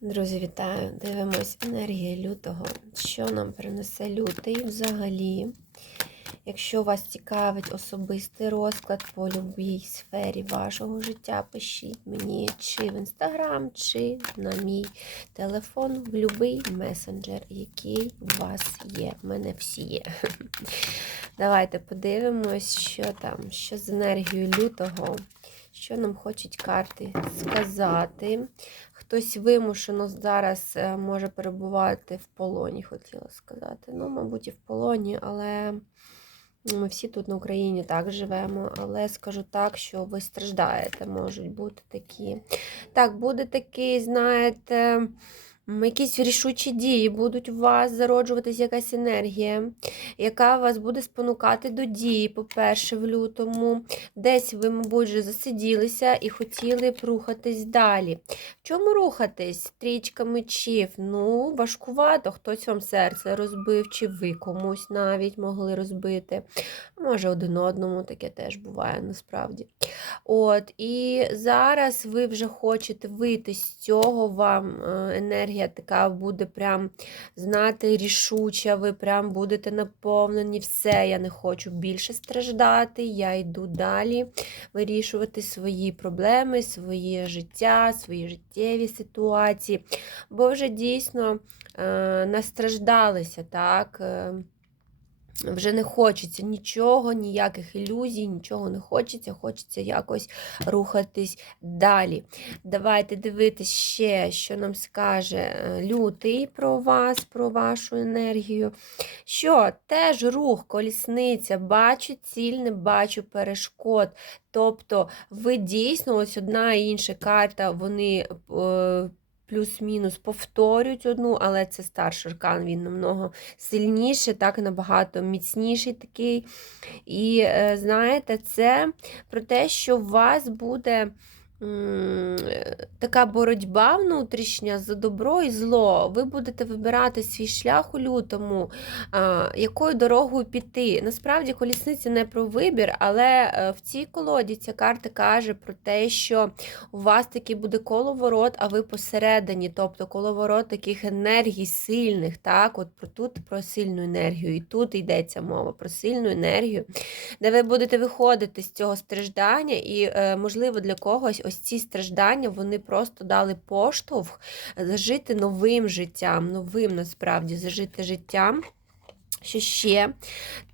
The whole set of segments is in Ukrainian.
Друзі, вітаю! Дивимось енергія лютого. Що нам принесе лютий взагалі? Якщо вас цікавить особистий розклад по будь-якій сфері вашого життя, пишіть мені чи в інстаграм, чи на мій телефон, в будь-який месенджер, який у вас є. У мене всі є. Давайте подивимось, що там, що з енергією лютого. Що нам хочуть карти сказати? Хтось вимушено зараз е, може перебувати в полоні, хотіла сказати. Ну, мабуть, і в полоні, але ми всі тут на Україні так живемо. Але скажу так, що ви страждаєте, можуть бути такі. Так, буде такий, знаєте. Якісь рішучі дії будуть у вас зароджуватись якась енергія, яка вас буде спонукати до дії, по-перше, в лютому. Десь ви, мабуть, вже засиділися і хотіли б рухатись далі. В чому рухатись? Трічка мечів. Ну, важкувато, хтось вам серце розбив, чи ви комусь навіть могли розбити. Може, один одному таке теж буває насправді. От, І зараз ви вже хочете вийти з цього, вам е, енергія така буде прям, знати, рішуча, ви прям будете наповнені. Все, я не хочу більше страждати, я йду далі вирішувати свої проблеми, своє життя, свої життєві ситуації. Бо вже дійсно е, настраждалися, так? Е, вже не хочеться нічого, ніяких ілюзій, нічого не хочеться, хочеться якось рухатись далі. Давайте дивитися ще, що нам скаже е, лютий про вас, про вашу енергію. Що теж рух, колісниця, бачу ціль, не бачу перешкод. Тобто, ви дійсно, ось одна і інша карта, вони. Плюс-мінус повторюють одну, але це старший аркан, він намного сильніший, так набагато міцніший такий. І е, знаєте, це про те, що у вас буде така боротьба внутрішня за добро і зло. Ви будете вибирати свій шлях у лютому, якою дорогою піти. Насправді, колісниця не про вибір, але е, в цій колоді ця карта каже про те, що у вас такий буде коловорот, а ви посередині, тобто коловорот таких енергій сильних. так, от про Тут про сильну енергію. І тут йдеться мова про сильну енергію, де ви будете виходити з цього страждання, і, е, можливо, для когось ось ці страждання вони просто дали поштовх зажити новим життям, новим насправді зажити життям. Що ще?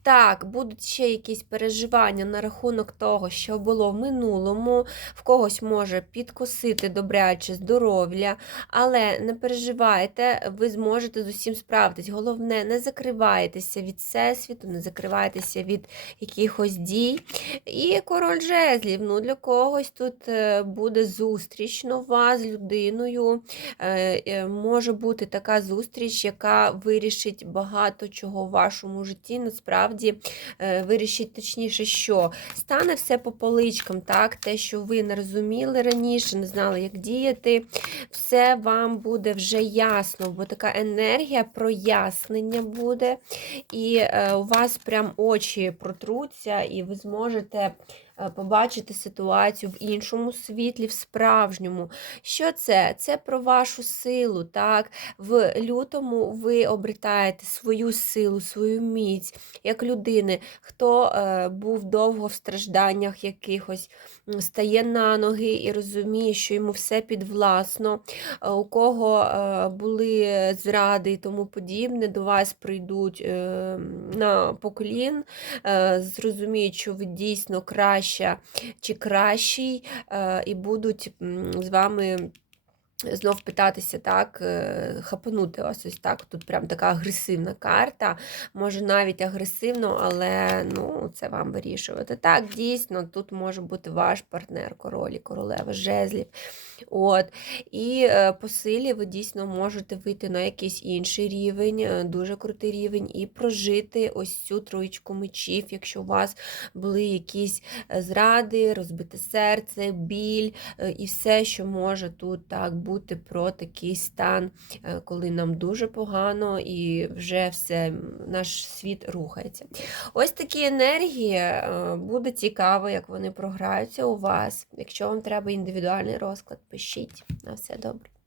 Так, будуть ще якісь переживання на рахунок того, що було в минулому, в когось може підкосити добряче здоров'я, але не переживайте, ви зможете з усім справитись. Головне, не закривайтеся від всесвіту, не закривайтеся від якихось дій. І король жезлів. Ну, Для когось тут е, буде зустріч нова з людиною. Е, е, може бути така зустріч, яка вирішить багато чого в вашому житті. Насправді насправді е, вирішить точніше, що стане все по поличкам, так? Те, що ви не розуміли раніше, не знали, як діяти, все вам буде вже ясно, бо така енергія прояснення буде, і е, у вас прям очі протруться, і ви зможете. Е, побачити ситуацію в іншому світлі, в справжньому. Що це? Це про вашу силу. так? В лютому ви обретаєте свою силу, свою міць як людини, хто е, був довго в стражданнях якихось, стає на ноги і розуміє, що йому все підвласно, е, у кого були зради і тому подібне, до вас прийдуть на поклін, зрозуміють, що ви дійсно краще краща чи кращий, і будуть з вами. Знов питатися, так, е, хапанути вас ось так. Тут прям така агресивна карта. Може навіть агресивно, але ну, це вам вирішувати. Так, дійсно, тут може бути ваш партнер, королі, королева, жезлів. От. І е, по силі ви дійсно можете вийти на якийсь інший рівень, е, дуже крутий рівень, і прожити ось цю троєчку мечів, якщо у вас були якісь зради, розбите серце, біль і все, що може тут так бути забути про такий стан, е, коли нам дуже погано і вже все, наш світ рухається. Ось такі енергії е, буде цікаво, як вони програються у вас. Якщо вам треба індивідуальний розклад, пишіть. На все добре.